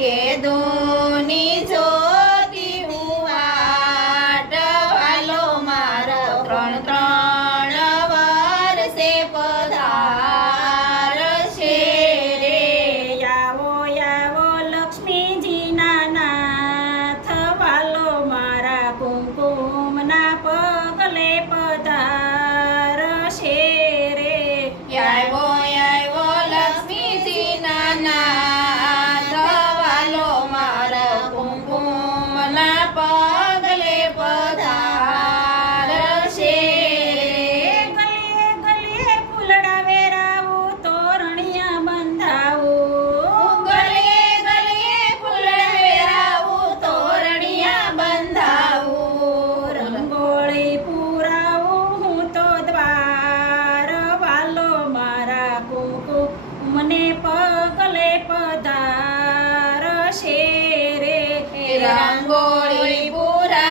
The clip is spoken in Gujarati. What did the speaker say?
કે દોની જોતી હું વાટ વાલો મારો ત્રણ ત્રણ વર્ષે પધારશે રે. આવો આવો લક્ષ્મીજીના નાથ વાલો મારા કુમકુમના પગલે પધારશે રે. આવ્યો આવ્યો લક્ષ્મીજીના નાથ વાલો મારા કુમકુમના પગલે પધારશે રે. ગલીએ ગલીએ ફૂલડા વેરાવું તોરણિયા બંધાવું. ગલીએ ગલીએ ફૂલડા વેરાવું તોરણિયા બંધાવું. રંગોળી પુરાવું હું તો દ્વાર વાલો મારા કુમકુમને પગલે પધારશે રે. રંગોળી